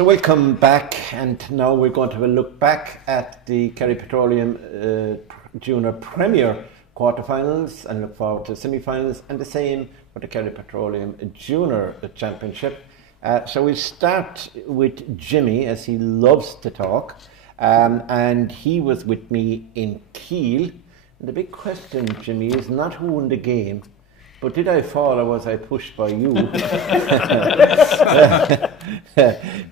So welcome back, and now we're going to have a look back at the Kerry Petroleum Junior Premier quarterfinals and look forward to semi-finals, and the same for the Kerry Petroleum Junior Championship. So we'll start with Jimmy, as he loves to talk, and he was with me in Kiel. And the big question, Jimmy, is not who won the game, but did I fall or was I pushed by you?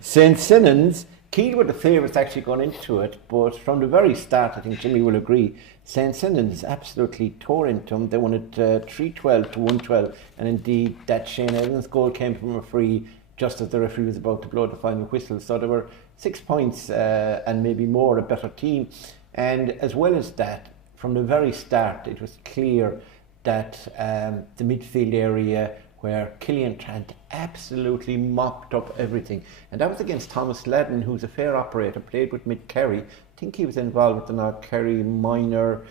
St. Sinnans, Kiel were the favourites actually going into it, but from the very start, I think Jimmy will agree, St. Sinnans absolutely tore into them. They won it 3-12 to 1-12, and indeed that Shane Evans goal came from a free just as the referee was about to blow the final whistle. So there were 6 points and maybe more, a better team. And as well as that, from the very start, it was clear that the midfield area where Killian Trant absolutely mopped up everything. And that was against Thomas Ledden, who's a fair operator, played with mid Kerry. I think he was involved with the North Kerry minor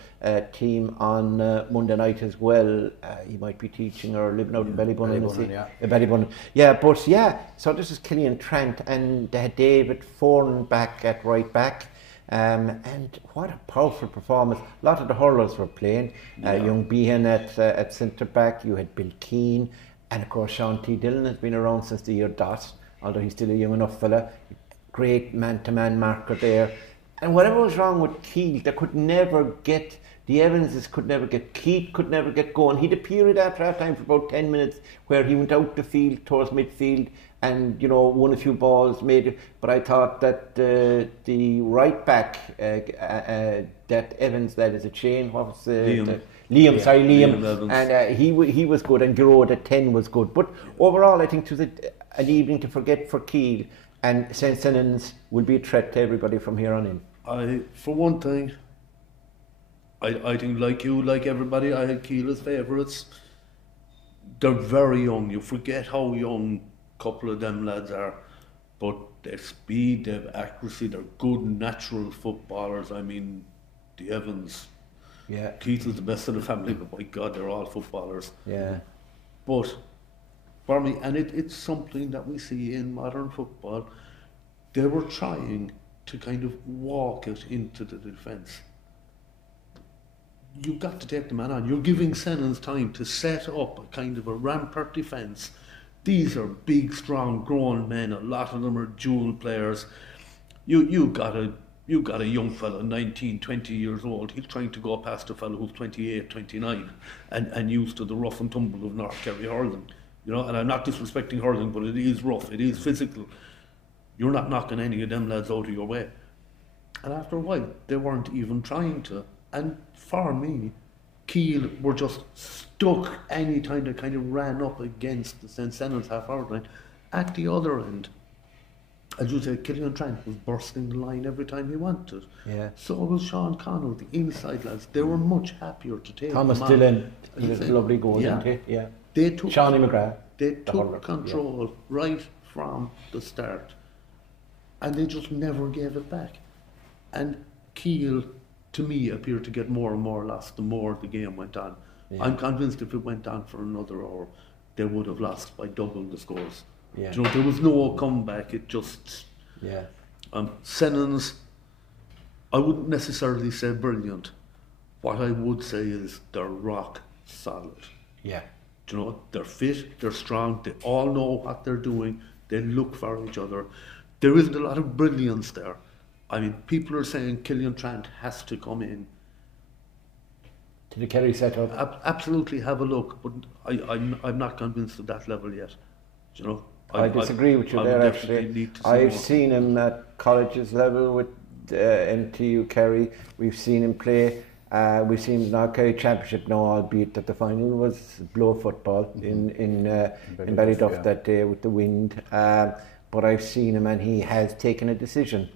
team on Monday night as well. He might be teaching or living out in Ballybun. So this is Killian Trant, and they had David Foran back at right back. And what a powerful performance. A lot of the hurlers were playing. Young Behan at centre back. You had Bill Keane, and of course Sean T. Dillon has been around since the year dot, although he's still a young enough fella. Great man-to-man marker there. And whatever was wrong with Keith, they could never get, the Evanses could never get, Keith could never get going. He had a period after that time for about 10 minutes where he went out the field towards midfield and, you know, won a few balls, made it. But I thought that the right back that Evans led as a chain, what was Liam. Liam. And he was good, and Giroud at 10 was good. But overall, I think it was an evening to forget for Kiel. And St. Sinnans will be a threat to everybody from here on in. For one thing, I think like everybody, I had Kiel as favourites. They're very young. You forget how young a couple of them lads are. But their speed, their accuracy, they're good natural footballers. I mean, the Evans. Yeah. Keith is the best of the family, but my God, they're all footballers. Yeah. But for me, and it's something that we see in modern football, they were trying to kind of walk it into the defence. You've got to take the man on. You're giving Sennons time to set up a kind of a rampart defence. These are big, strong, grown men. A lot of them are dual players. You got a young fella, 19, 20 years old. He's trying to go past a fella who's 28, 29, and used to the rough and tumble of North Kerry hurling. You know, and I'm not disrespecting hurling, but it is rough, it is physical. You're not knocking any of them lads out of your way. And after a while, they weren't even trying to. And for me, Kiel were just stuck any time they kind of ran up against the St. Sennons half-hour line. At the other end, as you say, Killian Trant was bursting the line every time he wanted. Yeah. So was Sean Connell, the inside lads. They were much happier to take Thomas Dillon, he was a lovely goal, didn't he? Yeah. They took Shawnee McGrath. They took control right from the start, and they just never gave it back. And Kiel, to me, appeared to get more and more lost the more the game went on. Yeah. I'm convinced if it went on for another hour, they would have lost by double the scores. Yeah. You know, there was no comeback. It just Sennons, I wouldn't necessarily say brilliant. What I would say is they're rock solid. Yeah. You know, they're fit, they're strong, they all know what they're doing, they look for each other. There isn't a lot of brilliance there. I mean, people are saying Killian Trant has to come in. To the Kerry setup? Absolutely, have a look, but I'm not convinced at that level yet. You know, I disagree with you there, actually. I've seen him at colleges level with NTU Kerry. We've seen him play. We've seen the North Kerry Championship now, albeit that the final was blow football in Ballyduff that day with the wind. But I've seen him, and he has taken a decision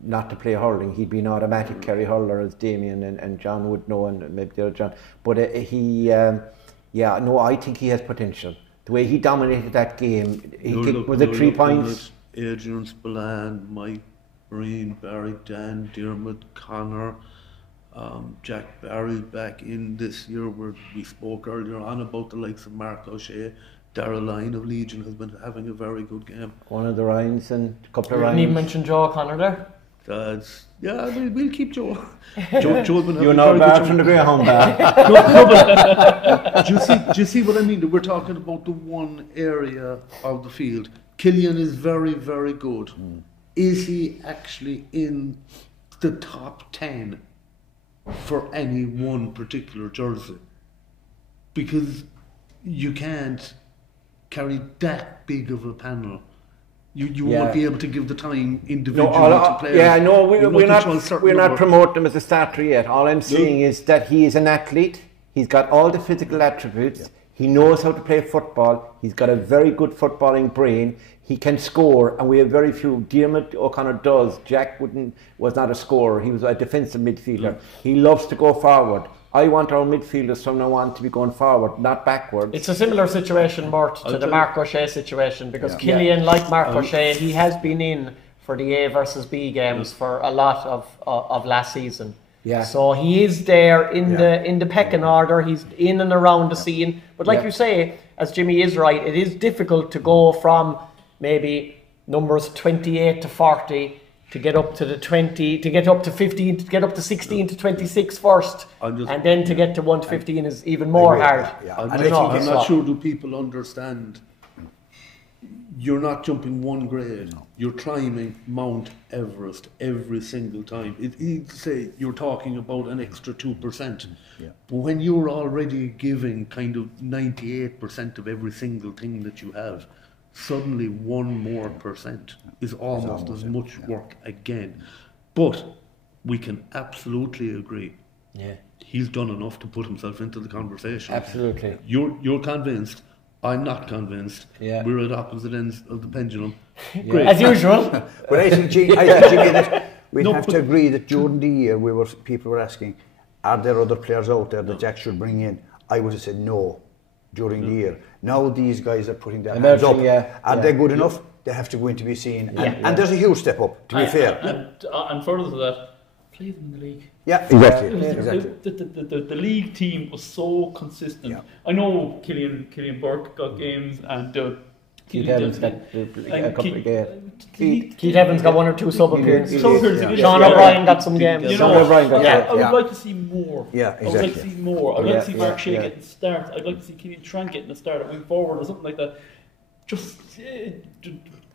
not to play hurling. He'd be an automatic Kerry hurler, as Damien and John would know, and maybe the other John. But I think he has potential. The way he dominated that game, was it 3 points? Adrian Spillane, Mike Breen, Barry Dan, Dermot Connor, Jack Barry back in this year, where we spoke earlier on about the likes of Mark O'Shea. Darragh Lyon of Legion has been having a very good game. One of the Ryans and a couple of You Ryans. didn't even mention Joe O'Connor there. We'll keep Joe. Joe's been having You're a not very good bad from the Greyhound bar. No, but do you see what I mean? We're talking about the one area of the field. Killian is very, very good. Is he actually in the top 10 for any one particular jersey? Because you can't carry that big of a panel. You won't be able to give the time individually to players. Yeah, no, we're not promoting him as a starter yet. All I'm saying is that he is an athlete. He's got all the physical attributes. Yeah. He knows how to play football. He's got a very good footballing brain. He can score, and we have very few. Diarmuid O'Connor does. Jack was not a scorer. He was a defensive midfielder. He loves to go forward. I want our midfielders from now on to be going forward, not backwards. It's a similar situation, Murt, to the Mark O'Shea situation, because Killian, like Mark O'Shea, he has been in for the A versus B games for a lot of last season. Yeah. So he is there in the pecking order. He's in and around the scene. But like you say, as Jimmy is right, it is difficult to go from maybe numbers 28 to 40 to get up to the 20, to get up to 15, to get up to 16 to 26 first, and then to get to 1 to 15 is even more hard. Yeah. I'm not sure do people understand. You're not jumping one grade. No. You're climbing Mount Everest every single time. You're talking about an extra 2%. Yeah. But when you're already giving kind of 98% of every single thing that you have, suddenly 1 more % is almost as much work again. But we can absolutely agree. Yeah. He's done enough to put himself into the conversation. Absolutely. You're convinced. I'm not convinced. Yeah. We're at opposite ends of the pendulum. Great. As usual. But I think Jimmy, we'd have to agree that during the year people were asking, are there other players out there that Jack should bring in? I would have said no during the year. Now these guys are putting their hands up. Are they good enough? They have to go in to be seen. And there's a huge step up, to be fair. And further to that, play them in the league. Yeah, exactly. The league team was so consistent. Yeah. I know Killian Burke got games, and Keith Evans got a couple of games. Keith Evans got 1 or 2 sub appearances. Sean O'Brien got some games. I would like to see more. Yeah, exactly. I would like to see more. I would like to see Mark Shea getting starts. I'd like to see Killian Trank getting a start at wing forward or something like that. Just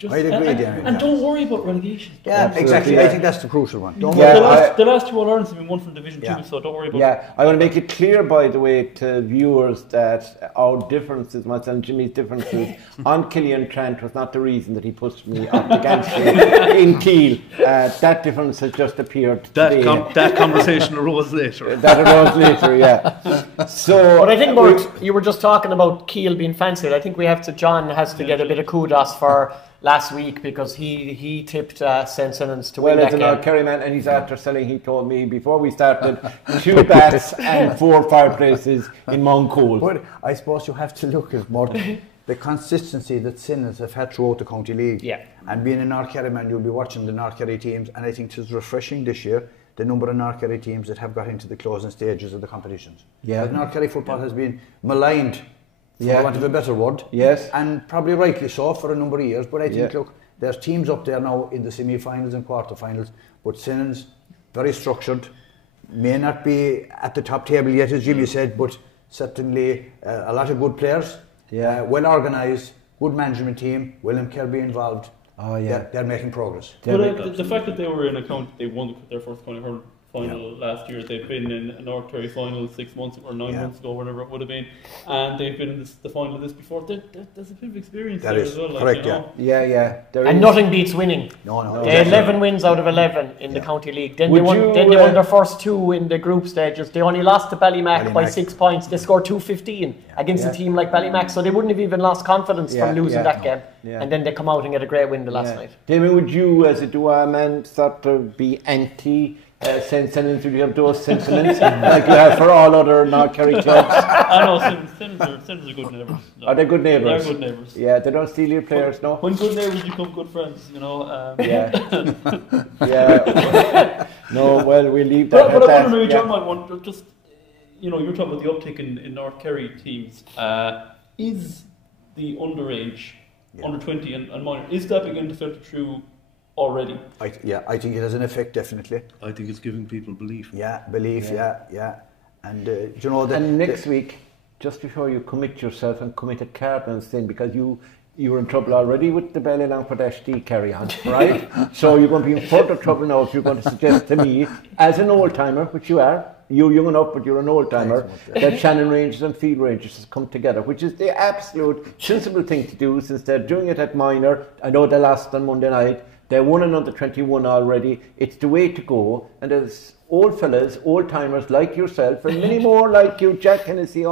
I'd agree, Damien. And don't worry about relegation. Exactly. I think that's the crucial one. Don't worry. The last 2 All-Irelands have been won from Division 2, so don't worry about it. Yeah, I want to make it clear, by the way, to viewers that our differences, myself and Jimmy's differences on Killian Trent was not the reason that he pushed me off the gantry in Kiel. That difference has just appeared today. That conversation arose later. That arose later, yeah. But I think, Murt, you were just talking about Kiel being fancied. I think John has to get a bit of kudos for last week, because he tipped St. Simons to win that game. Well, as Kerry man, and he's after selling, he told me before we started 2 bats and 4 fireplaces in Mount Cole. But I suppose you have to look at more the consistency that Simons have had throughout the County League. Yeah. And being a North Kerry man, you'll be watching the North Kerry teams, and I think it's refreshing this year, the number of North Kerry teams that have got into the closing stages of the competitions. Yeah. But North Kerry football has been maligned, for want of a better word. Yes. And probably rightly so for a number of years. But I think, look, there's teams up there now in the semi-finals and quarter-finals, but Simmons, very structured, may not be at the top table yet, as Jimmy said, but certainly a lot of good players, well organised, good management team, William Kirby involved. Oh, yeah. They're making progress. Well, the fact that they were in a county, they won their first county hurling final last year. They've been in a North Kerry final 6 months or 9 months ago, whatever it would have been, and they've been in the final of this before. There's a bit of experience there as well. Correct, and nothing beats winning. No. They had 11 wins out of 11 in the County League. Then they won their first 2 in the group stages. They only lost to Ballymac by 6 points. They scored 215 against a team like Ballymac, so they wouldn't have even lost confidence from losing that game. And then they come out and get a great win the last night. Damien, would you, as a Dua man, sort of be anti St. Simons? Would you have those sentiments like you have for all other North Kerry clubs? I know, Simmons are good neighbours. No. Are they good neighbours? They're good neighbours. Yeah, they don't steal your players, no? When good neighbours become good friends, you know. No, well, we'll leave that But I wonder, maybe John might want just, you know, you're talking about the uptick in North Kerry teams. Is the underage, under 20 and minor, is that beginning to filter through already? I think it has an effect, definitely. I think it's giving people belief. Yeah. And you know that. And next week, just before you commit yourself and commit a Cardinals thing, because you were in trouble already with the Ballylongford HD carry on, right? So you're going to be in further trouble now if you're going to suggest to me, as an old timer, which you are, you're young enough, but you're an old timer, that Shannon Rangers and Field Rangers has come together, which is the absolute sensible thing to do, since they're doing it at minor. I know they lost on Monday night. They won another 21 already. It's the way to go. And there's old fellas, old timers like yourself, and many more like you, Jack Hennessy,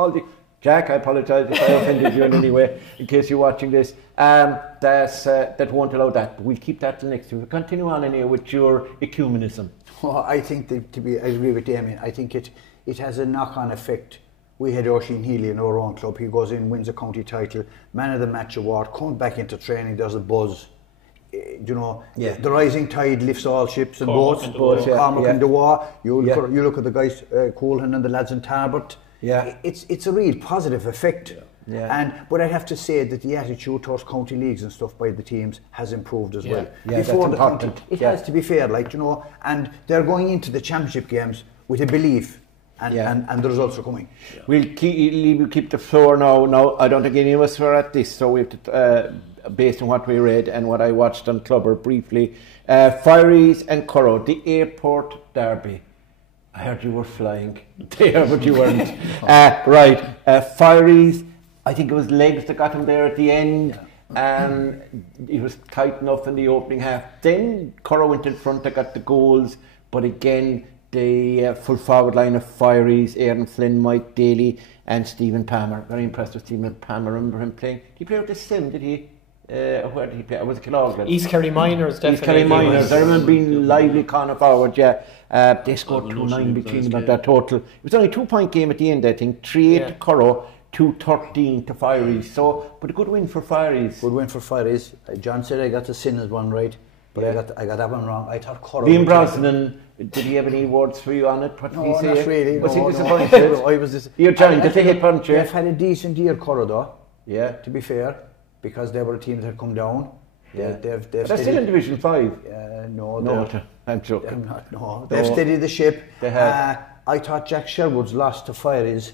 Jack, I apologise if I offended you in any way, in case you're watching this, that won't allow that. But we'll keep that till next week. We'll continue on anyway with your ecumenism. Well, I think I agree with Damien. I think it has a knock-on effect. We had Oisin Healy in our own club. He goes in, wins a county title, man of the match award, comes back into training, there's a buzz. You know, the rising tide lifts all ships and boats. Cormac and Dewar. You look at the guys, Coolhan and the lads in Tarbert. Yeah, it's a real positive effect. But I have to say that the attitude towards county leagues and stuff by the teams has improved as well. Before the county, it has to be fair, like, you know, and they're going into the championship games with a belief. And the results are coming. We'll keep the floor now. I don't think any of us were at this, so we have to, based on what we read and what I watched on Clubber briefly, Fireys and Currow, the airport derby. I heard you were flying there, but you weren't. Fireys, I think it was legs that got him there at the end. It was tight enough in the opening half. Then Currow went in front, they got the goals, but again, the full forward line of Fireys, Aaron Flynn, Mike Daly and Stephen Palmer. Very impressed with Stephen Palmer. I remember him playing. Did he play with the Sim, did he? Where did he play? Was it Killarney? East Kerry Miners, definitely. East Kerry Miners. I remember being lively corner forward, they scored 2-9 between them at that total. It was only a 2-point game at the end, I think. 3-8 to Currow, 2-13 to Fireys. So, but a good win for Fireys. Good win for Fireys. John said I got the Sinners one right, but I got that one wrong. I thought Currow. Liam Brosnan, did he have any awards for you on it? What did he say? Not really. Was he disappointed? You're trying to take a punch. They've had a decent year, Currow, though. Yeah. To be fair, because they were a team that had come down. They're still in Division 5. No, I'm joking. They've steadied the ship. They have. I thought Jack Sherwood's loss to Fireys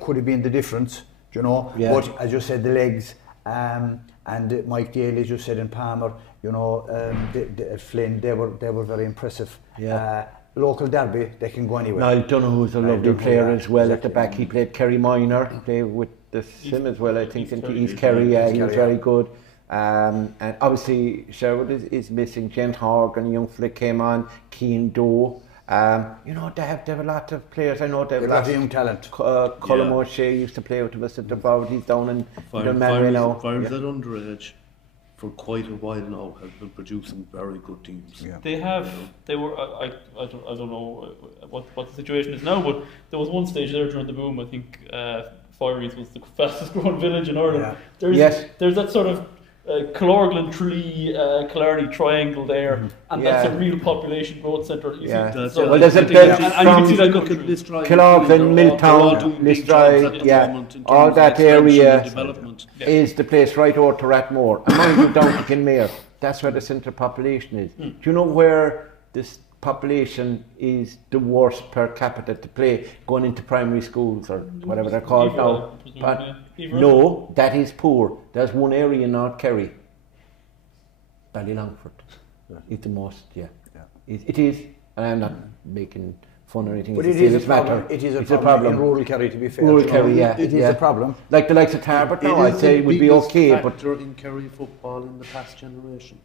could have been the difference, you know. Yeah. But as you said, the legs and Mike Daly, as you said, in Palmer, you know, Flynn, they were very impressive. Yeah. Local derby, they can go anywhere. Niall Donoghue's a lovely player as well at the back. He played Kerry Minor, played with the Sim as well, I think, into East Kerry. He was very good. And obviously Sherwood is missing. James Horgan, young flick came on. Keane Doe. You know, they have a lot of players. I know they have a lot of young talent. Colm O'Shea used to play with us at the forward. He's down in Manway now. Fireys at underage for quite a while now have been producing very good teams. Yeah. They were. I don't know what the situation is now, but there was one stage there during the boom. I think Fireys was the fastest growing village in Ireland. Yeah. There's that sort of Killarglen, Tralee, Killarney triangle there, and that's a real population growth centre. Well, there's a belt from Killarglen, Milltown, Listry, all that area is the place right over to Rathmore. And mind you, down to Kinmare, that's where the centre population is. Do you know where this population is the worst per capita to play going into primary schools or whatever they're called now? But no, that is poor. There's one area in North Kerry, Ballylongford. It's the most, It is, and I'm not making fun or anything. But it is a problem. It is a problem in rural Kerry, to be fair. Rural Kerry, it is a problem. Like the likes of Tarbert now, I'd say it would be okay. But in Kerry football in the past generation.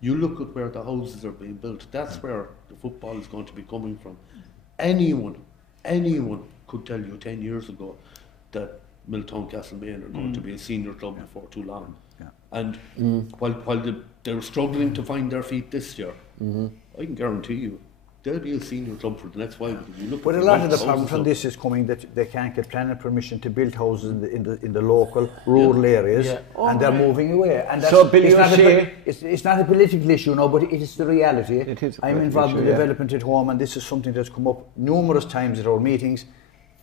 You look at where the houses are being built. That's where the football is going to be coming from. Anyone could tell you 10 years ago that Milltown Castlemaine are going to be a senior club before too long. Yeah. And while they're struggling to find their feet this year, I can guarantee you they'll be a senior club for the next 5 years. But a lot of the problem from this is coming that they can't get planning permission to build houses in the local rural areas, and they're moving away. And that's, so it's not a political issue, no, but it is the reality. It is. I'm involved in development at home, and this is something that's come up numerous times at our meetings.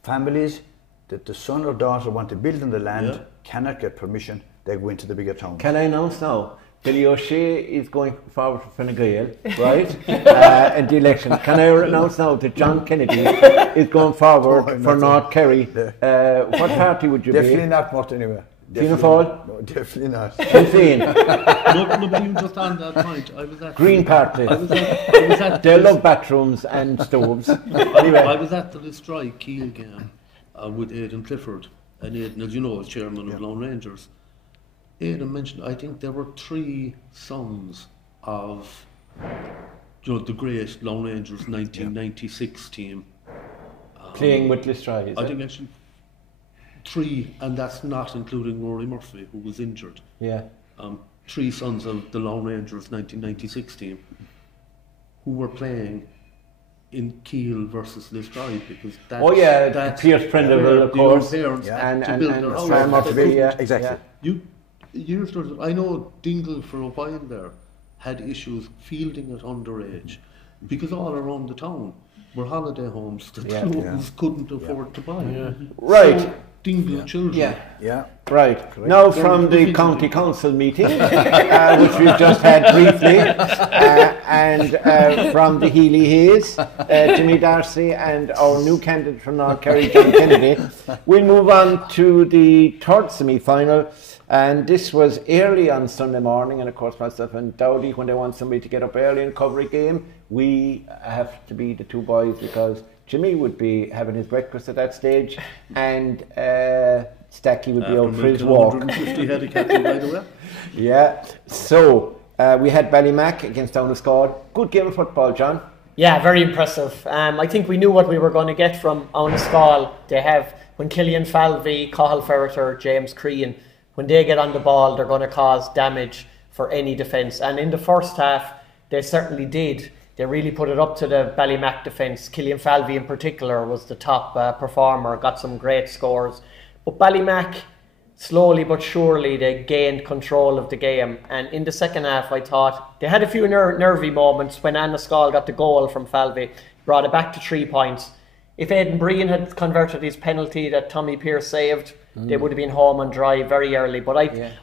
Families that the son or daughter want to build on the land cannot get permission they go into the bigger towns. Can I announce now? Billy O'Shea is going forward for Fine Gael, right? In the election. Can I announce now that John Kennedy is going forward for North Kerry? What party would you Definitely be? not Murt anyway. Fianna Fáil? No, definitely not. Sinn Féin? No, but even just on that point, I was at Green Party. I was at They love bathrooms and stoves. Anyway, I was at the Listry Kiel game with Aidan Clifford, and Aidan, as you know, is chairman of Lone Rangers. Aidan mentioned, I think there were 3 sons of, the great Lone Rangers 1996 team. Playing with Listry, is I it? think actually 3, and that's not including Rory Murphy, who was injured. Yeah. 3 sons of the Lone Rangers 1996 team who were playing in Kiel versus Listry, because that's Pierce Prendeville, of course, parents and to build their house. Sam Murphy, yeah, Exactly. I know Dingle for a while there had issues fielding it underage, because all around the town were holiday homes that clubs couldn't afford to buy. Yeah. Right. So, Dingle children. Yeah. Right. Now from the county council meeting, which we've just had briefly, and from the Healy Hayes, Jimmy Darcy, and our new candidate from North Kerry, John Kennedy, we'll move on to the third semi-final. And this was early on Sunday morning, and of course myself and Dowdy, when they want somebody to get up early and cover a game, we have to be the 2 boys, because Jimmy would be having his breakfast at that stage, and Stacky would be out for his walk. 150 head of cattle, by the way. Yeah, so we had Ballymac against Downascall. Good game of football, John. Yeah, very impressive. I think we knew what we were going to get from Downascall. They have, when Killian Falvey, Cathal Ferreter, James Crean, when they get on the ball, they're going to cause damage for any defence. And in the first half, they certainly did. They really put it up to the Ballymac defence. Killian Falvey in particular was the top performer, got some great scores. But Ballymac, slowly but surely, they gained control of the game. And in the second half, I thought, they had a few nervy moments when Downascall got the goal from Falvey, brought it back to 3 points. If Aidan Breen had converted his penalty that Tommy Pearce saved, they would have been home and dry very early. But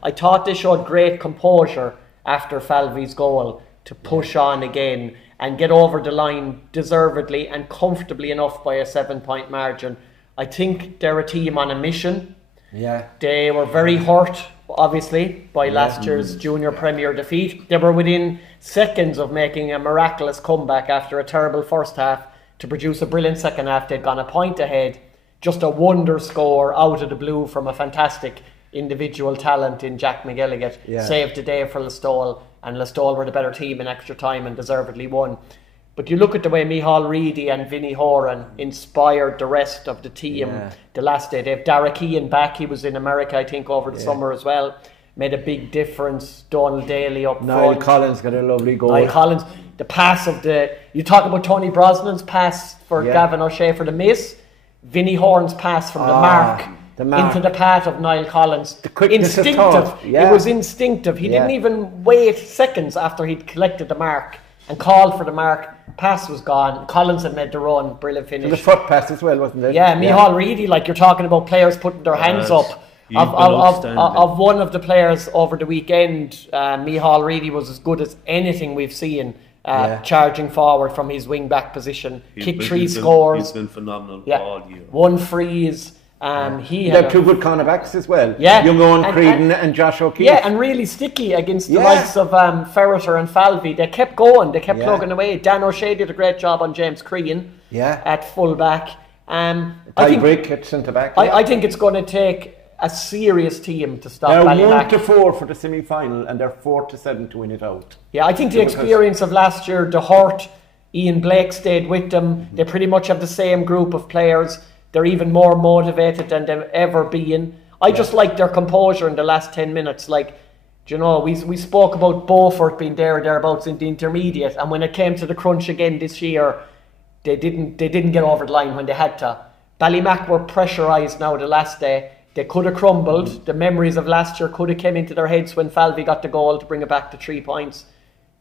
I thought they showed great composure after Falvey's goal to push on again and get over the line deservedly and comfortably enough by a 7-point margin. I think they're a team on a mission. Yeah. They were very hurt, obviously, by last year's junior premier defeat. They were within seconds of making a miraculous comeback after a terrible first half to produce a brilliant second half. They'd gone a point ahead. Just a wonder score out of the blue from a fantastic individual talent in Jack McGilligan. Saved the day for Listowel, and Listowel were the better team in extra time and deservedly won. But you look at the way Micheál Reedy and Vinnie Horan inspired the rest of the team the last day. They have Dara Keane back. He was in America, I think, over the summer as well. Made a big difference. Donald Daly up Niall front. Collins got a lovely goal. Niall Collins. The pass of the... You talk about Tony Brosnan's pass for Gavin O'Shea for the miss. Vinnie Horan's pass from the mark into the path of Niall Collins. The quickness of instinctive. thought. Yeah. It was instinctive. He didn't even wait seconds after he'd collected the mark and called for the mark. Pass was gone. Collins had made the run. Brilliant finish. And the foot pass as well, wasn't it? Yeah, Micheál Reedy, like you're talking about players putting their hands up. Of one of the players over the weekend, Micheál Reedy was as good as anything we've seen. Charging forward from his wing back position, kicked 3 scores. He's been phenomenal all year. 1 freeze. He had 2 good cornerbacks as well. Yeah, Young Owen Creedon and Josh O'Keefe. Yeah, and really sticky against the likes of Ferreter and Falvey. They kept going. They kept plugging away. Dan O'Shea did a great job on James Crean. At full back. Ty Brick at centre back. I think it's going to take a serious team to stop They're Ballymac. 1-4 for the semi-final, and they're 4-7 to win it out. Yeah, I think the experience of last year, the hurt, Ian Blake stayed with them. They pretty much have the same group of players. They're even more motivated than they've ever been. I just like their composure in the last 10 minutes. Like, do you know, we spoke about Beaufort being thereabouts in the intermediate, and when it came to the crunch again this year, they didn't get over the line when they had to. Ballymac were pressurised now the last day. They could have crumbled. The memories of last year could have come into their heads when Falvey got the goal to bring it back to 3 points.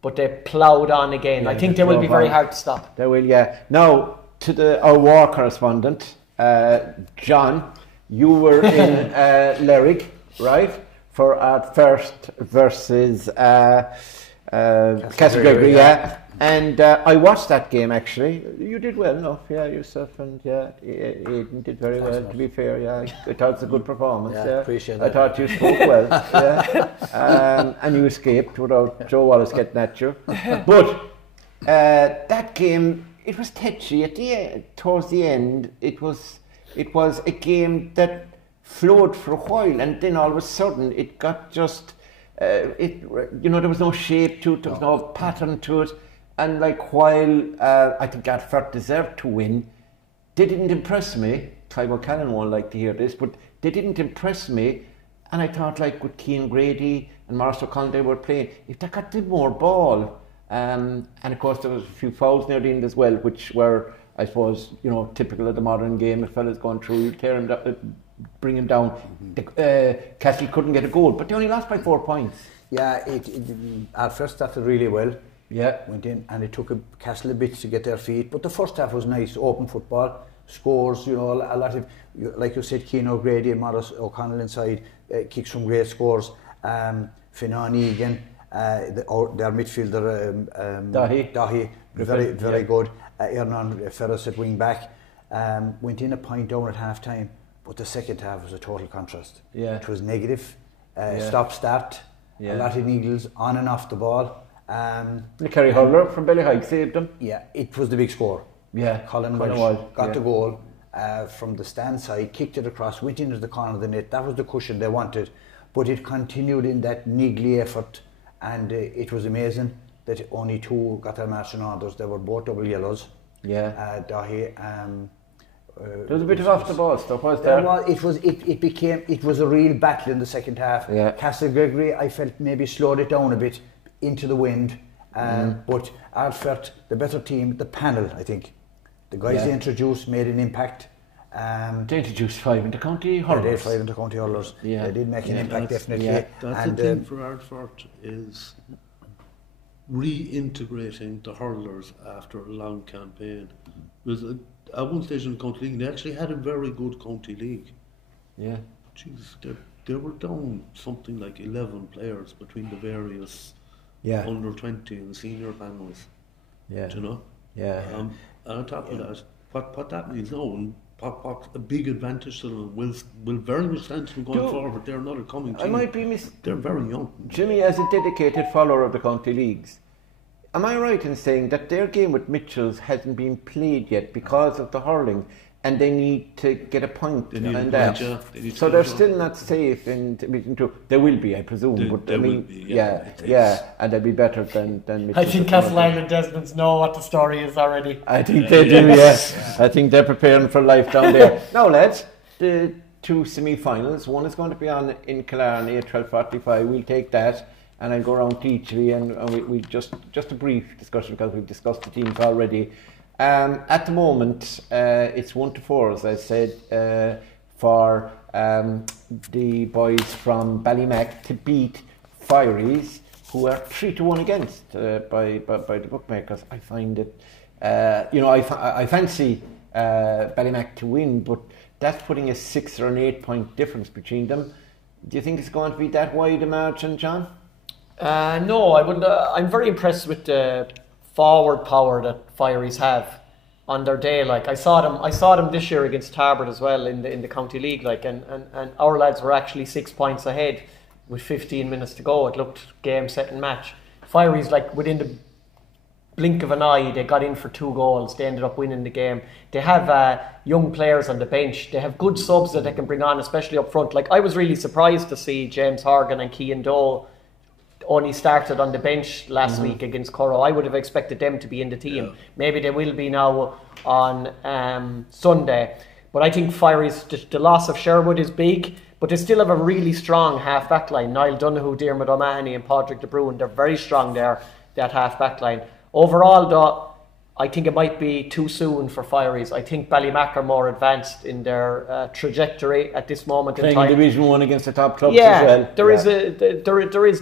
But they ploughed on again. I think they will be very hard to stop. They will, Now, to our war correspondent, John, you were in Lerwick, right? for our first versus Castle Gregory, yeah. And I watched that game actually. You did well enough, yeah, yourself, and Aidan did very well. To be fair, yeah, I thought it was a good performance. Yeah, appreciate that. I thought you spoke well, yeah, and you escaped without Joe Wallace getting at you. But that game, it was touchy at the end. Towards the end, it was a game that flowed for a while, and then all of a sudden it got just. There was no shape to it, there was no pattern to it, and like while I think Ardfert deserved to win, they didn't impress me. Clive O'Callaghan won't like to hear this, but they didn't impress me, and I thought like with Cian Grady and Maurice O'Connell they were playing, if they got the more ball, and of course there was a few fouls near the end as well, which were, I suppose, typical of the modern game. If fellas going through, you tear him down, bring him down. Castle couldn't get a goal, but they only lost by 4 points. Yeah, at first started really well. Yeah, went in, and it took Castle a bit to get their feet. But the first half was nice, open football, scores. A lot of, like you said, Cian O'Grady and Maurice O'Connell inside, kicked some great scores. Finan Egan, their midfielder, Dahi, very good. Ernan Ferris at wing back, went in a point down at half time. But the second half was a total contrast. Yeah. It was negative. Stop-start. Yeah. A lot of needles on and off the ball. The Kerry hurler from Ballyhike saved them. Yeah, it was the big score. Yeah, Colin Welsh got the goal from the stand side, kicked it across, went into the corner of the net. That was the cushion they wanted. But it continued in that niggly effort, and it was amazing that only 2 got their marching orders. They were both double yellows. Yeah. Dahi. There was a bit of off the ball stuff, was there? It was a real battle in the second half. Yeah. Castle Gregory, I felt maybe slowed it down a bit into the wind. But Ardfert, the better team, the panel, I think. The guys they introduced made an impact. They introduced 5 into county hurlers. They did 5 into county hurlers. Yeah. They did make an impact, definitely. Yeah. That's the thing for Ardfert is reintegrating the hurlers after a long campaign. Because at one stage in the county league, they actually had a very good county league. Yeah. Jesus, they were down something like 11 players between the various under 20 and senior panels. Yeah. Do you know? Yeah. And on top of that, what that means now, and what a big advantage to them will very much stand to them going forward. They're not a coming team. I might be They're very young. Jimmy, as a dedicated follower of the county leagues, am I right in saying that their game with Mitchells hasn't been played yet because of the hurling, and they need to get a point on that? So they're still not safe in Division 2. They will be, I presume. But I mean, and they'll be better than Mitchells. I think Castle Island Desmonds know what the story is already. I think they do, yes. I think they're preparing for life down there. Now, lads, the 2 semi-finals. One is going to be on in Killarney at 12:45. We'll take that. And I'll go around to each of you, and we just a brief discussion because we've discussed the teams already. At the moment, it's 1-4, as I said, for the boys from Ballymac to beat Fireys, who are 3-1 against by the bookmakers. I find it, I fancy Ballymac to win, but that's putting a 6 or an 8 point difference between them. Do you think it's going to be that wide a margin, John? No, I wouldn't. I'm very impressed with the forward power that Fireys have on their day. Like I saw them this year against Tarbert as well in the county league. Like and our lads were actually 6 points ahead with 15 minutes to go. It looked game, set and match. Fireys, like within the blink of an eye, they got in for 2 goals. They ended up winning the game. They have young players on the bench. They have good subs that they can bring on, especially up front. Like I was really surprised to see James Horgan and Cian Doe only started on the bench last week against Currow. I would have expected them to be in the team. Yeah. Maybe they will be now on Sunday. But I think Fireys, the loss of Sherwood is big, but they still have a really strong half-back line. Niall Donoghue, Diarmuid O'Mahony and Padraig De Bruin, they're very strong there, that half-back line. Overall, though, I think it might be too soon for Fireys. I think Ballymac are more advanced in their trajectory at this moment in time. Playing Division 1 against the top clubs as well. There is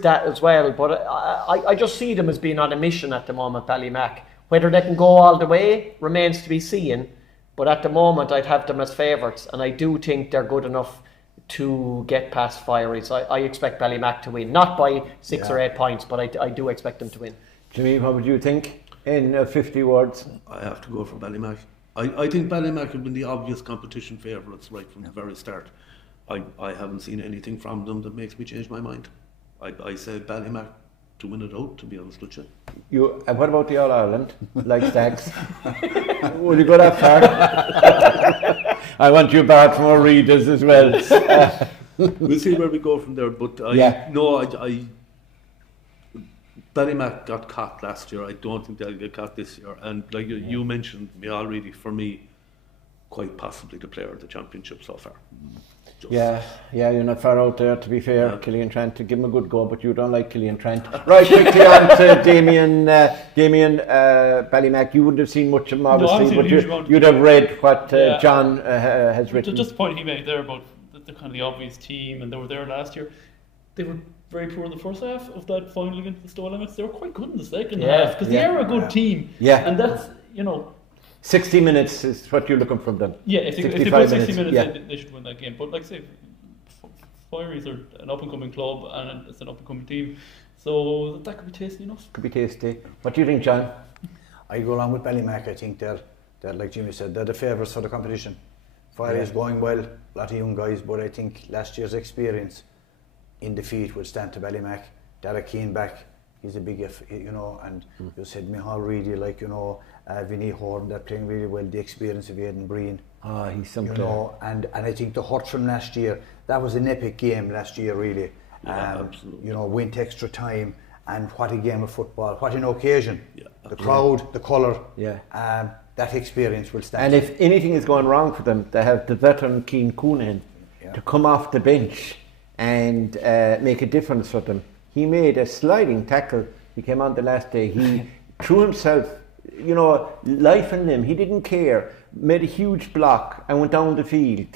that as well, but I just see them as being on a mission at the moment, Ballymac. Whether they can go all the way remains to be seen, but at the moment I'd have them as favourites, and I do think they're good enough to get past Fieries. I expect Ballymac to win, not by 6 or 8 points, but I do expect them to win. Jimmy, what would you think in 50 words? I have to go for Ballymac. I think Ballymac have been the obvious competition favourites right from the very start. I haven't seen anything from them that makes me change my mind. I say Ballymac to win it out, to be honest with you. What about the All Ireland? Like Stags? Will you go that far? I want you back from our readers as well. We'll see where we go from there. But Ballymac got caught last year. I don't think they'll get caught this year. And like you mentioned, me already, for me, quite possibly the player of the championship so far. You're not far out there, to be fair. Killian Trent, to give him a good go, but you don't like Killian Trent. Right, quickly on to Damien. Ballymac, you wouldn't have seen much of him, obviously, but you'd have read what John has written. Just the point he made there about the kind of the obvious team, and they were there last year. They were very poor in the first half of that final against the Stowe Limits. They were quite good in the second half, because they are a good team. Yeah. And that's, 60 minutes is what you're looking from them. Yeah, if they go 60 minutes, they should win that game. But like I say, Fieries are an up-and-coming club and it's an up-and-coming team. So that could be tasty enough. Could be tasty. What do you think, John? I go along with Ballymac. I think they're like Jimmy said, they're the favourites for the competition. Fieries going well, a lot of young guys, but I think last year's experience in defeat would stand to Ballymac. Derek Keane back, he's a big, and you said Michal Reedy, Vinnie Horn, they're playing really well. The experience of Aidan Breen. He's some and I think the hurt from last year, that was an epic game last year, really. Absolutely. Went extra time, and what a game of football, what an occasion. The absolutely. Crowd, the colour, that experience will stand. And if anything is going wrong for them, they have the veteran Keane Coonan to come off the bench and make a difference for them. He made a sliding tackle. He came on the last day. He threw himself, life and limb. He didn't care. Made a huge block and went down the field,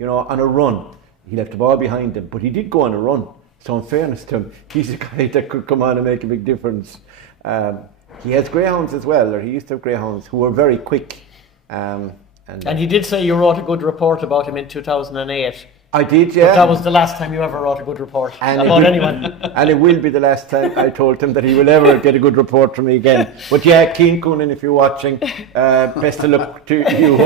on a run. He left the ball behind him, but he did go on a run. So in fairness to him, he's a guy that could come on and make a big difference. He has greyhounds as well, or he used to have greyhounds who were very quick. And he did say you wrote a good report about him in 2008. I did, yeah. But that was the last time you ever wrote a good report about anyone. And it will be the last time I told him that he will ever get a good report from me again. But yeah, Keane Coonan, if you're watching, best of luck to you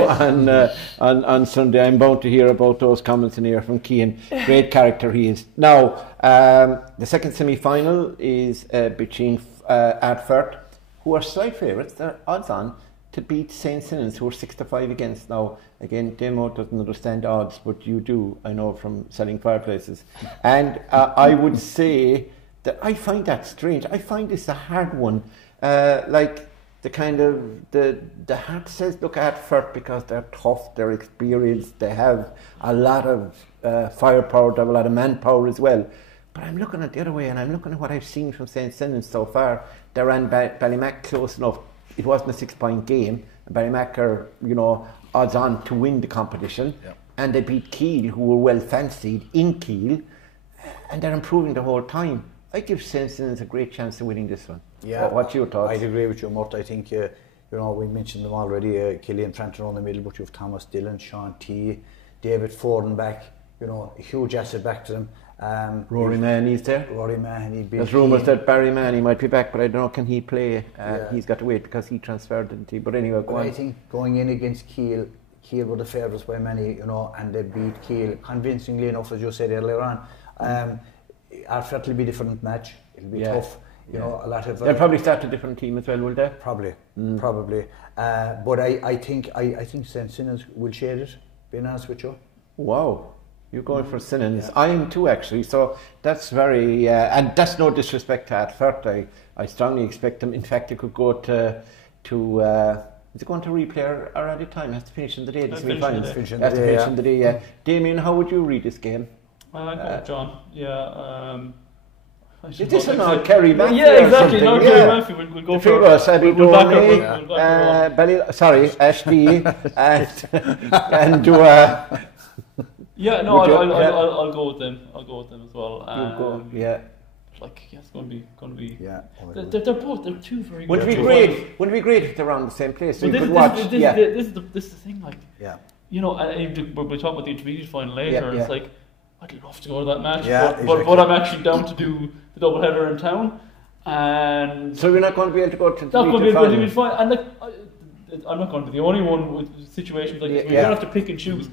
on Sunday. I'm bound to hear about those comments in here from Keane. Great character he is. Now, the second semi-final is between Ardfert, who are slight favourites. They're odds on to beat St. Sinans, who are 6-5 against. Now, again, Demo doesn't understand odds, but you do, I know, from selling fireplaces. And I would say that I find that strange. I find this a hard one. Like the kind of, the heart says, look at Ardfert because they're tough, they're experienced, they have a lot of firepower, they have a lot of manpower as well. But I'm looking at the other way, and I'm looking at what I've seen from St. Sinans so far. They ran Ballymac close enough. It wasn't a 6-point game. Ballymac are, odds on to win the competition. And they beat Kiel, who were well fancied in Kiel, and they're improving the whole time. I give St. Sinans a great chance of winning this one. Yeah. What's your thoughts? I'd agree with you, Murt. I think, we mentioned them already, Killian Trent around the middle, but you have Thomas Dillon, Sean T, David Forden back, a huge asset back to them. Rory Mahoney's there. Rory Mahoney. There's rumours that Barry Mahoney might be back, but I don't know, can he play? He's got to wait because he transferred, didn't he? But anyway, go on. I think going in against Kiel were the favourites by many, and they beat Kiel convincingly enough, as you said earlier on. Ardfert will be a different match. It'll be tough. A lot of. They'll probably start a different team as well, will they? Probably. But I think St. Sinans will shade it. Being honest with you. Wow. You're going for Sinans. I am too, actually. So that's very, and that's no disrespect to Ardfert. I strongly expect them. In fact, it could go to is it going to replay or at a time? It has to finish in the day. Finish in the day. Yeah. Damien, how would you read this game? I go with John. Yeah. Is this an old Kerry Matthew? Yeah, exactly. No, Kerry Matthew. We'll go for Ashby, and do Yeah, no, I'll go with them. I'll go with them as well. It's going to be. Yeah. They're two very good. Wouldn't it be great if they're around the same place? So you could watch. This is the thing. We'll talk about the intermediate final later. It's like I'd love to go to that match, Yeah, but I'm actually down to do the double header in town. And so you're not going to be able to go to the not going to be able to be final? fine. And I'm not going to be the only one with situations like this. You're going to have to pick and choose.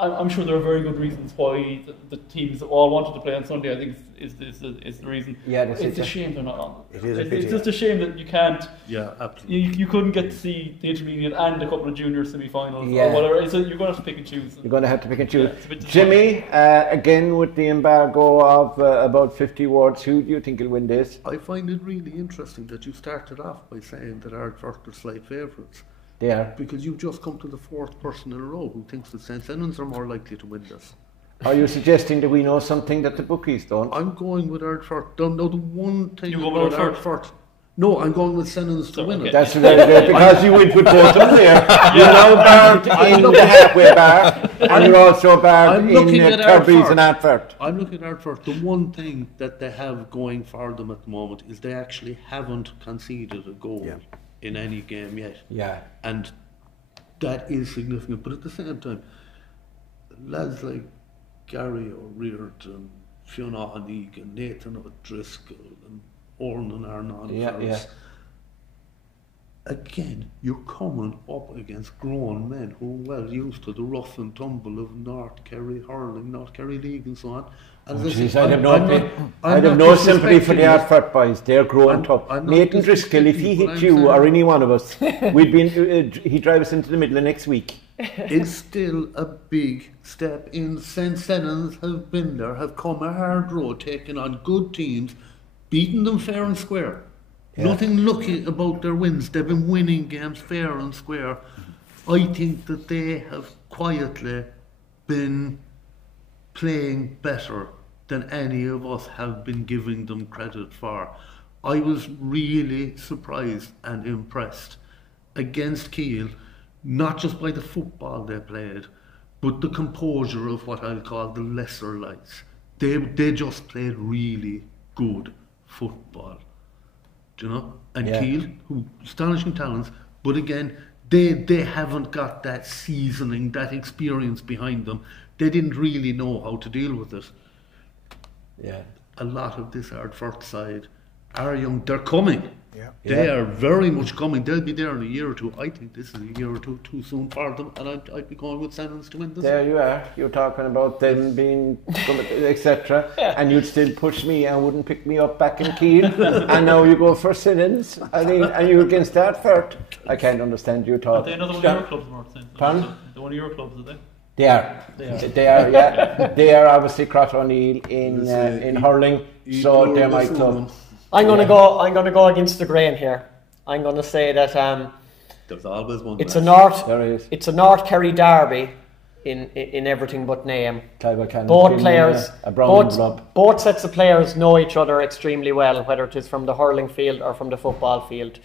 I'm sure there are very good reasons why the teams that all wanted to play on Sunday, I think, is the reason. Yeah, it's a shame they're not on. It's just a shame that you can't. Yeah, absolutely. You couldn't get to see the intermediate and a couple of junior semi-finals Yeah. or whatever. So you're going to have to pick and choose. You're going to have to pick and choose. Yeah, it's a bit Jimmy, again with the embargo of about 50 words, who do you think will win this? I find it really interesting that you started off by saying that Ardfort are slight favourites. They are. Because you've just come to the fourth person in a row who thinks that St. Senans are more likely to win this. Are you suggesting that we know something that the bookies don't? I'm going with Ardfort. No, the one thing You go about with Ardfort? Ardfort. No, I'm going with Senans to win okay. it. That's very good, because you went with both of them there. You're now barred in the halfway bar, and you're also barred I'm in looking at Kirby's Ardfort. and Ardfort. I'm looking at Ardfort. The one thing that they have going for them at the moment is they actually haven't conceded a goal in any game yet. Yeah. And that is significant. But at the same time, lads like Gary O'Riordan, Fiona O'Neig and Nathan O'Driscoll and Oran and Arnon Ferris. Again, you're coming up against grown men who are well used to the rough and tumble of North Kerry hurling, North Kerry League and so on. And I'd have no sympathy for the Ardfort boys. They're growing tough. Nathan Driscoll, if he hit you or any one of us, we'd be he'd drive us into the middle of next week. It's still a big step in. St. Senans have been there, have come a hard road, taken on good teams, beaten them fair and square. Yeah. Nothing lucky about their wins. They've been winning games fair and square. I think that they have quietly been playing better than any of us have been giving them credit for. I was really surprised and impressed against Keele, not just by the football they played, but the composure of what I'll call the lesser lights. They just played really good football, do you know? And Keele, who astonishing talents, but again, they haven't got that seasoning, that experience behind them. They didn't really know how to deal with it. Yeah. A lot of this Ardfort side are young. They're coming. Yeah. They are very much coming. They'll be there in a year or two. I think this is a year or two too soon for them, and I'd be going with Senans to win this. There you are. You're talking about them being, etc. And you'd still push me and wouldn't pick me up back in Keele. And now you go for Senans. I mean, and you're against Ardfort. I can't understand you talking. Are they another one of your clubs, Murt? Pardon? They're one of your clubs, are they? They are. Yeah. They are obviously Crot O'Neill in hurling, so they're my club. I'm going to go against the grain here. I'm going to say that there's always one. It's a North Kerry derby in everything but name. Both players, both sets of players know each other extremely well, whether it is from the hurling field or from the football field.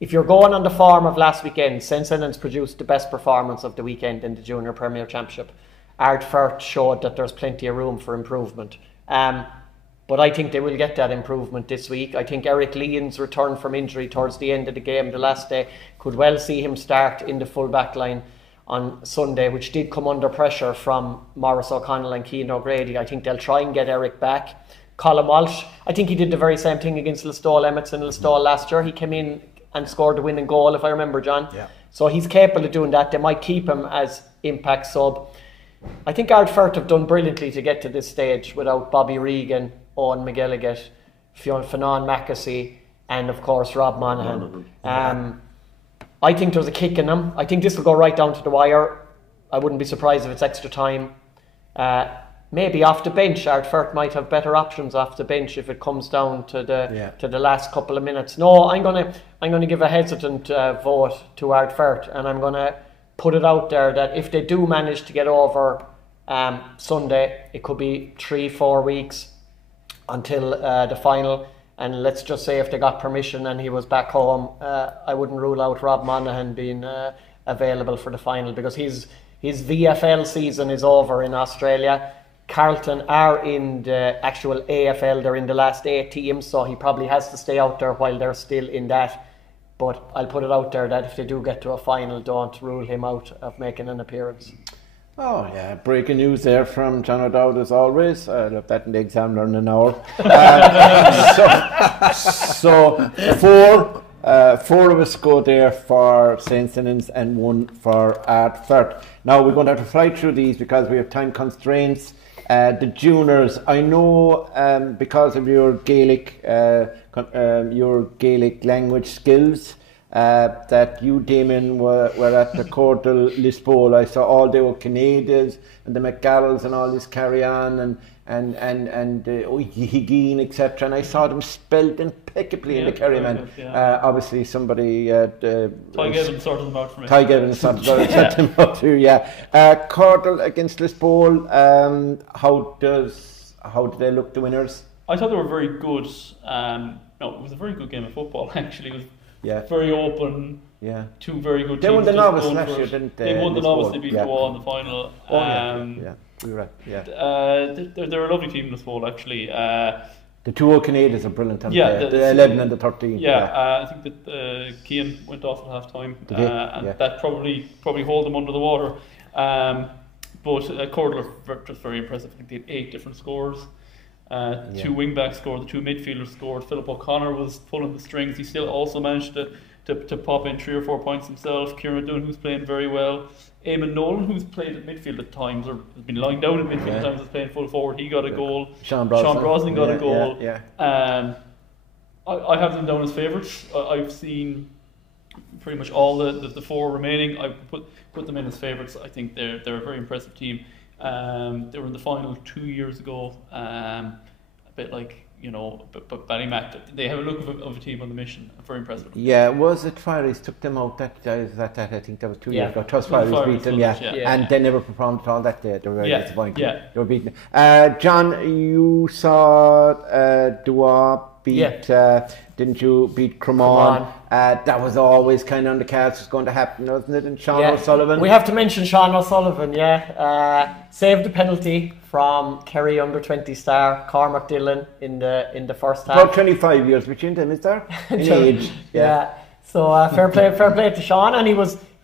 If you're going on the form of last weekend, St. Senans produced the best performance of the weekend in the Junior Premier Championship. Ardfort showed that there's plenty of room for improvement. But I think they will get that improvement this week. I think Eric Leon's return from injury towards the end of the game, the last day, could well see him start in the full back line on Sunday, which did come under pressure from Maurice O'Connell and Cian O'Grady. I think they'll try and get Eric back. Colin Walsh, I think he did the very same thing against Listowel Emmets last year. He came in and scored the winning goal, if I remember, John. Yeah. So he's capable of doing that. They might keep him as impact sub. I think Ardfort have done brilliantly to get to this stage without Bobby Regan, Owen McGilligan, Fanon Mackesy, and of course Rob Monaghan. I think there's a kick in them. I think this will go right down to the wire. I wouldn't be surprised if it's extra time. Maybe off the bench, Ardfort might have better options off the bench if it comes down to the last couple of minutes. No, I'm gonna give a hesitant vote to Ardfort, and I'm gonna put it out there that if they do manage to get over Sunday, it could be 3-4 weeks until the final. And let's just say if they got permission and he was back home, I wouldn't rule out Rob Monaghan being available for the final, because his VFL season is over in Australia. Carlton are in the actual AFL, they're in the last 8 teams, so he probably has to stay out there while they're still in that. But I'll put it out there that if they do get to a final, don't rule him out of making an appearance. Oh yeah, breaking news there from John O'Dowd as always. I love that in the Examiner in an hour. So four of us go there for St. Sinan's and one for Ardfert. Now we're going to have to fly through these because we have time constraints. The juniors, I know because of your Gaelic language skills, that you, Damien, were at the Cordal Lisbol. I saw all they were Canadians and the McGalls and all this carry on and Higeen, etc. And I saw them spelled impeccably in the Kerryman. Obviously, somebody. Ty Gibbons sorted them out for me. Ty Gibbons sorted them out too. Yeah. Cordal against Lisbol. How did they look, the winners? I thought they were very good. No, it was a very good game of football. Actually, it was very open. Yeah. Two very good teams. They won the novice last year, didn't they? They won the novice. They beat Doa in the final. You're right. Yeah. They're a lovely team this fall, actually. The two old Canadians are brilliant. The 11 and the 13. I think that Keane went off at half time, and that probably hold them under the water. But Cordal are just very impressive. I think they had 8 different scores. 2 wing backs scored, the 2 midfielders scored. Philip O'Connor was pulling the strings. He still also managed to pop in 3 or 4 points himself. Kieran Dunn, who's playing very well. Eamon Nolan, who's played at midfield at times, or has been lying down at midfield at times, is playing full forward. He got a goal. Sean Brosnan got a goal. I have them down as favourites. I've seen pretty much all the 4 remaining. I put them in as favourites. I think they're a very impressive team. They were in the final 2 years ago. A bit like, but Ballymac, they have a look of a team on the mission. I'm very impressed with them. Yeah, was it Friaries took them out? That I think that was 2 years ago. Trust Friaries beat them, and they never performed at all that day. They were very disappointed. They were beaten. John, you saw Dua beat, didn't you, beat Cremon? That was always kind of on the cards, was going to happen, wasn't it? And Sean O'Sullivan. We have to mention Sean O'Sullivan, saved the penalty from Kerry under 20 star Cormac Dillon in the first half. About 25 years between them, is there? In age. So fair play to Sean, and he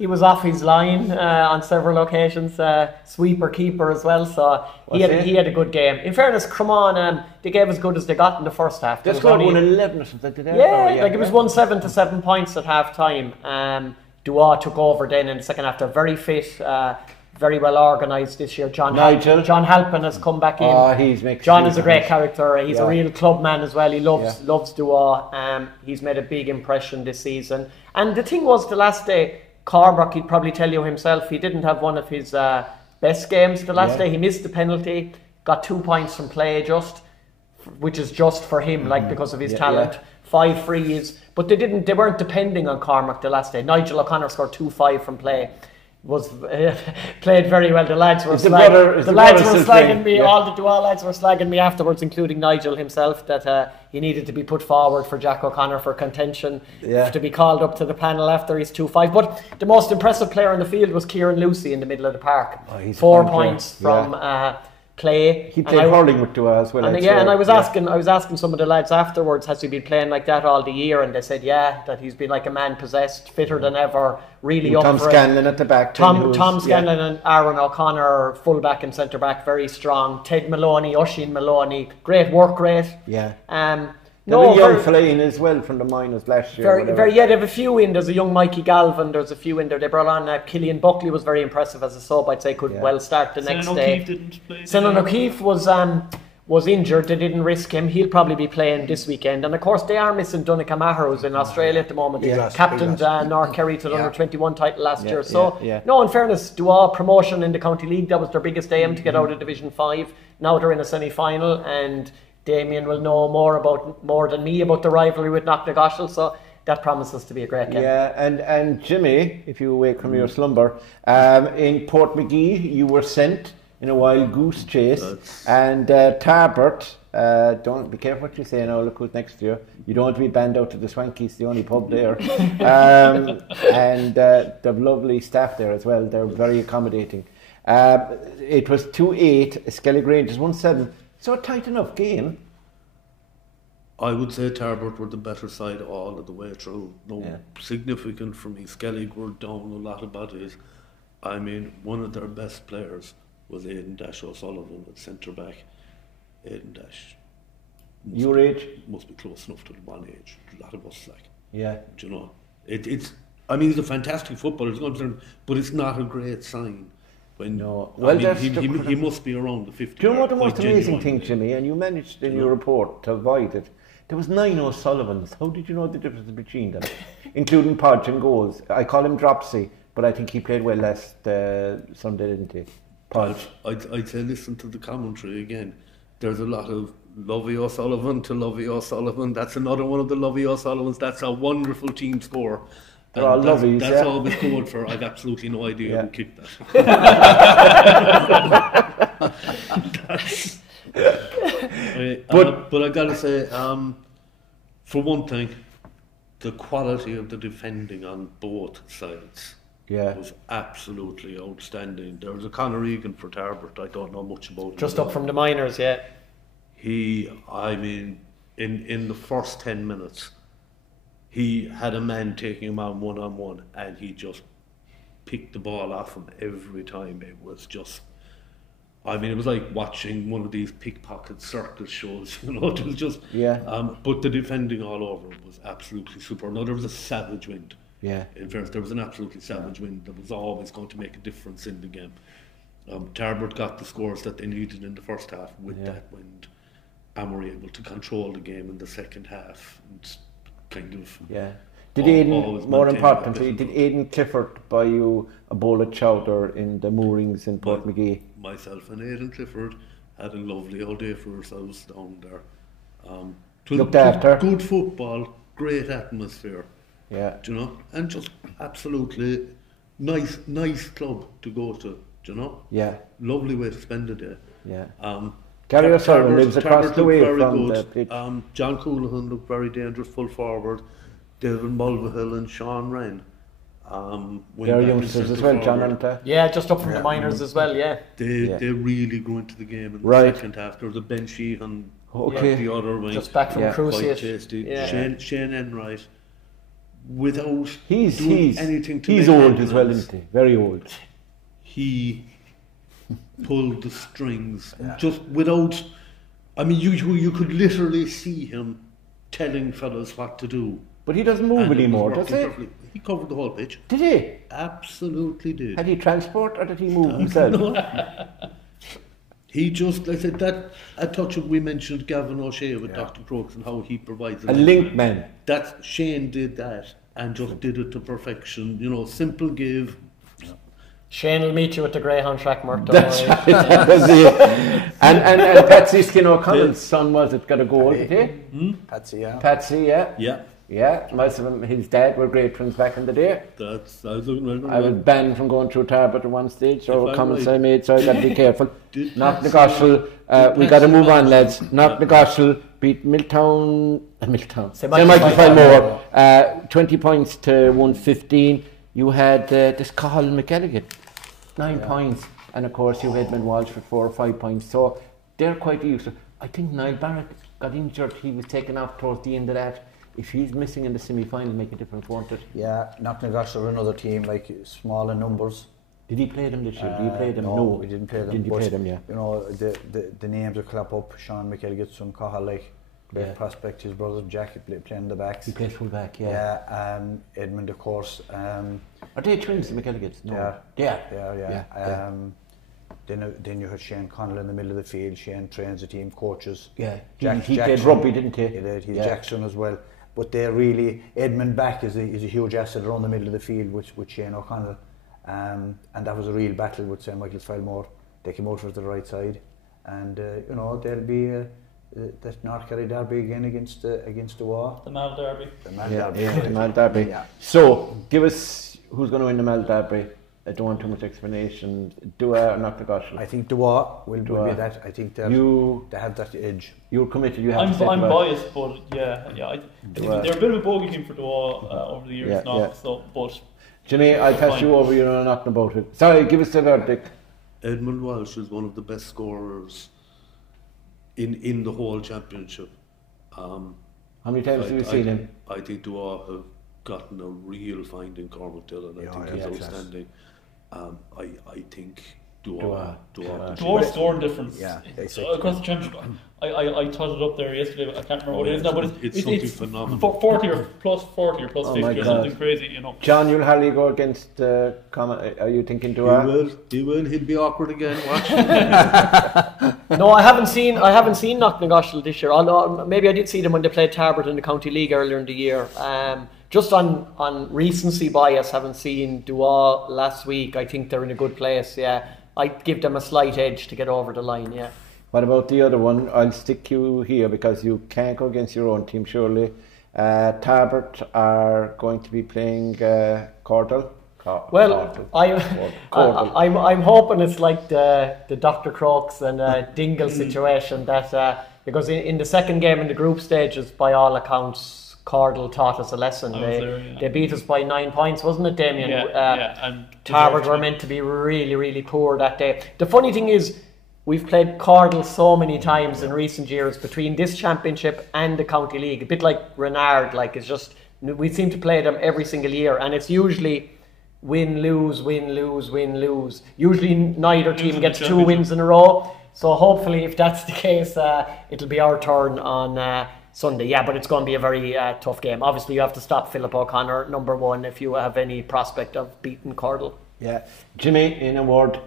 was off his line on several occasions, sweeper, keeper as well. So he had a good game. In fairness, Cremon, they gave as good as they got in the first half. They scored 1-11 or something today. It was 1-7 to 7 points at half time. Dua took over then in the second half. They're very fit. Very well organised this year. John Halpin has come back in. John is a great character. He's a real club man as well. He loves Dua. He's made a big impression this season. And the thing was, the last day, Cormac, he'd probably tell you himself, he didn't have one of his best games the last day. He missed the penalty, got 2 points from play which is just for him, because of his talent. 5 frees, but they weren't depending on Cormac the last day. Nigel O'Connor scored 2-5 from play. Was played very well. The lads were slagging me. All the Dua lads were slagging me afterwards, including Nigel himself, that he needed to be put forward for Jack O'Connor for contention, to be called up to the panel after his 2-5. But the most impressive player in the field was Kieran Lucy in the middle of the park. 4 points from play. He played hurling with Dua as well. And I was asking some of the lads afterwards, has he been playing like that all the year? And they said, that he's been like a man possessed, fitter than ever, really up Tom for Scanlon at the back. Tom Scanlon and Aaron O'Connor, full back and centre back, very strong. Ted Maloney, Oisin Maloney, great work rate. Young fella in as well from the minors last year. They have a few in. There's a young Mikey Galvin. There's a few in there. They brought on Killian Buckley, was very impressive as a sub. I'd say could well start the next day. Didn't play. Senan O'Keefe was injured. They didn't risk him. He'll probably be playing this weekend. And of course, they are missing Donncha Maher, who's in Australia at the moment. Captained North Kerry to the under 21 title last year. So no, in fairness, Dua promotion in the County League, that was their biggest aim, to get out of Division 5. Now they're in a semi-final, and Damien will know more than me about the rivalry with Knocknagoshel, so that promises to be a great game. And Jimmy, if you wake from your slumber, in Portmagee you were sent in a wild goose chase, and Tarbert, don't be careful what you say now, look who's next to you. You don't want to be banned out to the Swankies, the only pub there. And they've lovely staff there as well, they're very accommodating. It was 2-8, Skellig Rangers 1-7. So a tight enough game. I would say Tarbert were the better side all of the way through. Significant for me. Skellig were down a lot of bodies. I mean, one of their best players was Aidan Dash O'Sullivan at centre back. Aidan Dash. Your age? Must be close enough to the one age. A lot of us, like. Yeah. Do you know? It's. I mean, he's a fantastic footballer, but it's not a great sign. When, no. Well, I mean, he must be around the 50. Do you know what the most amazing thing, Jimmy, and you managed in your report to avoid it? There was 9 O'Sullivans. How did you know the difference between them? Including Podge and goals. I call him Dropsy, but I think he played well last Sunday, didn't he? Podge. I'd say listen to the commentary again. There's a lot of Lovey O'Sullivan to Lovey O'Sullivan. That's another one of the Lovey O'Sullivans. That's a wonderful team score. They're all Loveys, that's always code for. I've absolutely no idea who kicked that. But I gotta say, for one thing, the quality of the defending on both sides was absolutely outstanding. There was a Conor Egan for Tarbert. I don't know much about him. Just up from the minors, yeah. I mean, in the first 10 minutes, he had a man taking him on one-on-one, and he just picked the ball off him every time. It was just, I mean, it was like watching one of these pickpocket circus shows, you know. It was just, but the defending all over was absolutely super. Now, there was a savage wind. Yeah. In fairness, there was an absolutely savage wind that was always going to make a difference in the game. Tarbert got the scores that they needed in the first half with that wind, and were able to control the game in the second half. And kind of. Yeah. Did Aidan, more importantly, did Aidan Clifford buy you a bowl of chowder in the moorings in Portmagee? Myself and Aidan Clifford had a lovely old day for ourselves down there. Looked after. Good football, great atmosphere. Yeah. Do you know? And just absolutely nice club to go to. Do you know? Yeah. Lovely way to spend the day. Yeah. Kerry O'Sullivan lives across the way from the pitch. John Coulihan looked very dangerous, full forward. David Mulvihill and Sean Wren. They're youngsters as well, John, aren't they? Yeah, just up from the minors as well, yeah. They really grew into the game in the second half. There was a Ben Sheehan, the other wing. Just back from Cruciate. Shane Enright. Without he's anything to he's old as well, isn't he? Very old. He pulled the strings just without. I mean, you could literally see him telling fellas what to do. But he doesn't move anymore, does he? Perfectly. He covered the whole pitch. Did he? Absolutely did. Had he transport or did he move himself? No. He just, like I said, that a touch of, we mentioned Gavin O'Shea with Dr. Crooks and how he provides a link man. That Shane did that and just did it to perfection. You know, simple give. Shane will meet you at the Greyhound track, Murt. That's right. That was it. And Patsy Skin O'Connell's son, was it, got a goal, did he? Patsy, yeah. Patsy, yeah. Yeah, most of them, his dad were great friends back in the day. I was banned from going through Tarbert at one stage, so comments I made, so I got to be careful. Not Negotiable, we got to move on, lads. Not Negotiable beat Milltown, St. Michael Fillmore, 20 points to 115. You had this Cahill McElligott, 9 points, and of course you had Edmund Walsh with 4 or 5 points, so they're quite used. I think Niall Barrett got injured, he was taken off towards the end of that. If he's missing in the semi-final, make a difference, won't it? Yeah, Knocknagosh are another team, like small in numbers. Did he play them this year? Did he play them? No, we didn't play them. Didn't play them, yeah. You know, the names will clap up. Sean McElligott's son, Cahill, like great prospect. His brother Jack playing the backs. He plays full back, yeah. Edmund, of course. Are they twins, the McElligotts? No. Yeah. Then you had Shane Connell in the middle of the field. Shane trains the team, coaches. Yeah, he played rugby, didn't he? He did. He's Jackson as well. But they're really, Edmund back is a huge asset around the middle of the field with Shane O'Connell. And that was a real battle with St. Michael Fillmore. They came out for the right side. And, you know, there'll be that North Kerry derby again against the War. The Mal derby. The Mal derby. Yeah. So, give us who's going to win the Mal derby. I don't want too much explanation. Dua or Knocknagosh? I think Dua will be that. I think they have that edge. You're committed. I'm biased, but yeah. They're a bit of a bogey team for Dua over the years now. So, but Jimmy, I'll pass you over. You know nothing about it. Sorry, give us the verdict. Edmund Walsh is one of the best scorers in the whole championship. How many times have you seen him? I think Dua have gotten a real find in Cormac Dillon. I think he's outstanding. I think Dua scoring difference. Yeah, exactly. Across the championship. I totted up there yesterday, but I can't remember what it is now. But it's something phenomenal. 40 or plus 40 or plus 50 my or God. something crazy, you know. John, you'll hardly go against are you thinking Dua? He will. He'll be awkward again. Watch. No, I haven't seen Knocknagoshel this year. Although maybe I did see them when they played Tarbert in the County League earlier in the year. Just on recency bias, haven't seen Dua last week. I think they're in a good place. Yeah, I'd give them a slight edge to get over the line. Yeah. What about the other one? I'll stick you here because you can't go against your own team, surely. Tarbert are going to be playing Cordal. I'm hoping it's like the Dr. Crokes and Dingle situation that because in the second game in the group stages, by all accounts, Cordal taught us a lesson. They beat us by 9 points, wasn't it, Damien? And Tarbert were meant to be really, really poor that day. The funny thing is, we've played Cordal so many times in recent years between this championship and the County League. A bit like Renard, like it's just we seem to play them every single year, and it's usually win, lose, win, lose, win, lose. Usually neither team gets 2 wins in a row. So hopefully, if that's the case, it'll be our turn on Sunday. Yeah, but it's going to be a very tough game. Obviously, you have to stop Philip O'Connor, number one, if you have any prospect of beating Cordal. Yeah. Jimmy, in a word.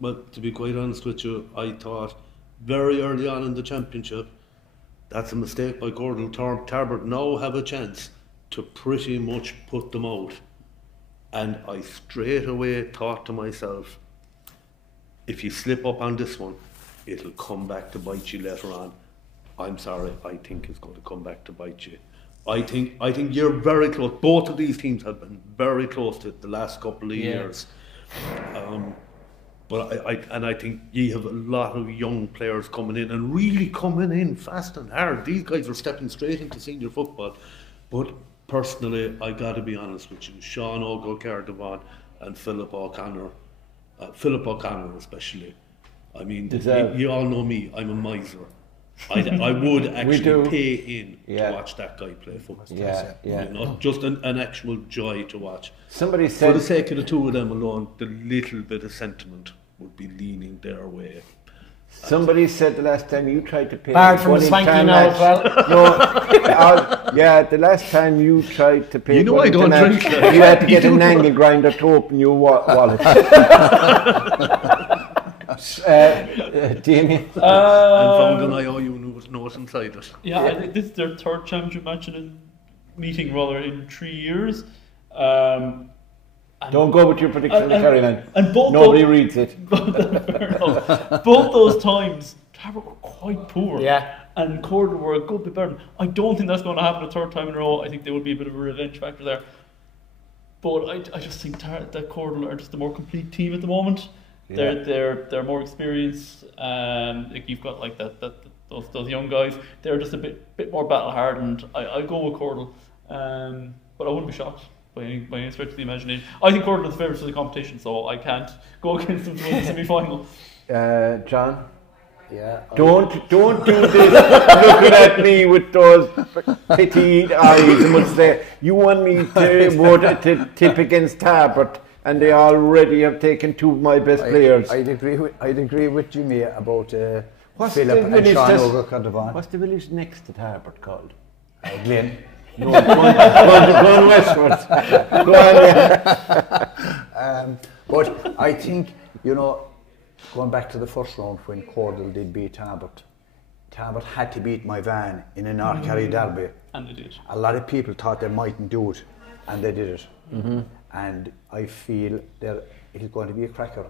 Well, to be quite honest with you, I thought very early on in the championship, that's a mistake by Cordal. Tarbert now have a chance to pretty much put them out. And I straight away thought to myself, if you slip up on this one, it'll come back to bite you later on. I'm sorry, I think it's going to come back to bite you. I think you're very close. Both of these teams have been very close to it the last couple of years. But I think you have a lot of young players coming in and really coming in fast and hard. These guys are stepping straight into senior football. But personally, I got to be honest with you, Sean O'Gorcardivan and Philip O'Connor especially. I mean, you all know me, I'm a miser. I would actually pay in to watch that guy play football. You know, just an actual joy to watch. Somebody said, for the sake of the two of them alone, the little bit of sentiment would be leaning their way. Somebody said the last time you tried to pay Barred from Swanky now as well. The last time you tried to pay, you know, I don't drink. You had to get an angle grinder to open your wallet. Damien. And found an IOU note inside it. Yeah, I think this is their third championship match in 3 years. Don't go with your prediction, Kerry. And nobody reads it. Fair enough. Both those times, Tarbert were quite poor. Yeah. And Cordal were a good bit better. I don't think that's going to happen a third time in a row. I think there will be a bit of a revenge factor there. But I just think that Cordal are just a more complete team at the moment. Yeah. They're more experienced. Like you've got like those young guys. They're just a bit more battle hardened. I go with Cordal, but I wouldn't be shocked by any stretch of the imagination. I think Cordal is the favourites of the competition, so I can't go against them to win the semi-final. John. Yeah. Don't do this. Looking at me with those pity eyes and would say, you want me to tip against Tarbert, and they already have taken 2 of my best players. I'd agree with Jimmy about Philip and Sean O'Gorcardivan. What's the village next to Tarbert called? Glen. No, go on westwards. Go on. But I think, you know, going back to the first round when Cordal did beat Tarbert had to beat my van in a North Kerry derby. And they did. A lot of people thought they mightn't do it, and they did it. Mm-hmm. And I feel that it is going to be a cracker.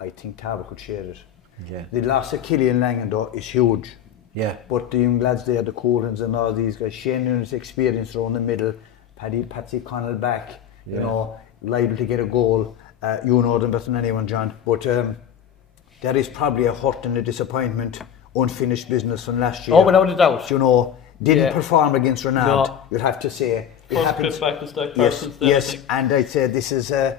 I think Tarbert could share it. Yeah. The loss of Killian Langan though is huge. Yeah. But the young lads there, the Coolins and all these guys, Shane Nunes' experience around the middle, Patsy Connell back, you know, liable to get a goal. You know them better than anyone, John. But there is probably a hurt and a disappointment, unfinished business from last year. Oh, without a doubt. You know, didn't perform against Renard, no. You'd have to say. It happens. Back to stack yes, and I'd say this is a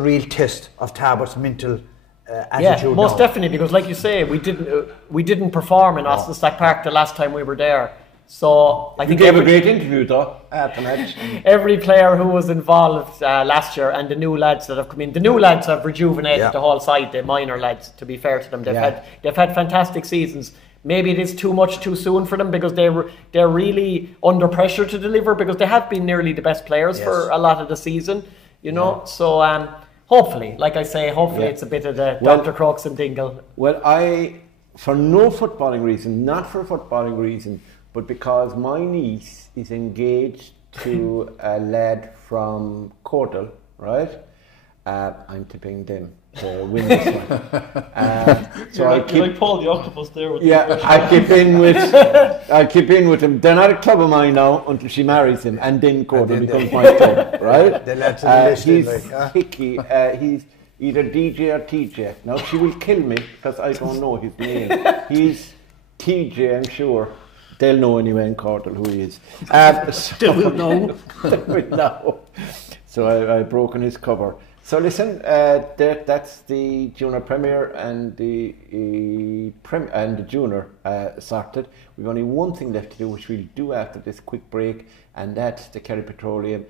real test of Tarbert's mental attitude. Yeah, most definitely, because like you say, we didn't perform in Austin Stack Park the last time we were there. So I think you gave a great interview though at the match. Every player who was involved last year and the new lads that have come in, the new lads have rejuvenated the whole side. The minor lads, to be fair to them, they've had fantastic seasons. Maybe it is too much too soon for them because they're really under pressure to deliver because they have been nearly the best players for a lot of the season, you know. So hopefully, like I say, it's a bit of the Dr. Crooks and Dingle. Well, for no footballing reason, not for a footballing reason, but because my niece is engaged to a lad from Cordell, right? I'm tipping them to win this one. So you're like Paul the Octopus there. With I keep in with him. They're not a club of mine now until she marries him, and then Cordell becomes my club, right? He's Hickey. He's either DJ or TJ. Now she will kill me because I don't know his name. He's TJ, I'm sure. They'll know anyway in Cordell who he is. They will know. They will know. So I've broken his cover. So listen, that's the Junior Premier and the Junior sorted. We've only one thing left to do, which we'll do after this quick break, and that's the Kerry Petroleum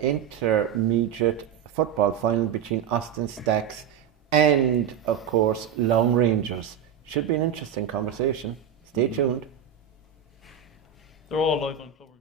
intermediate football final between Austin Stacks and, of course, Long Rangers. Should be an interesting conversation. Stay tuned. They're all live on Clover.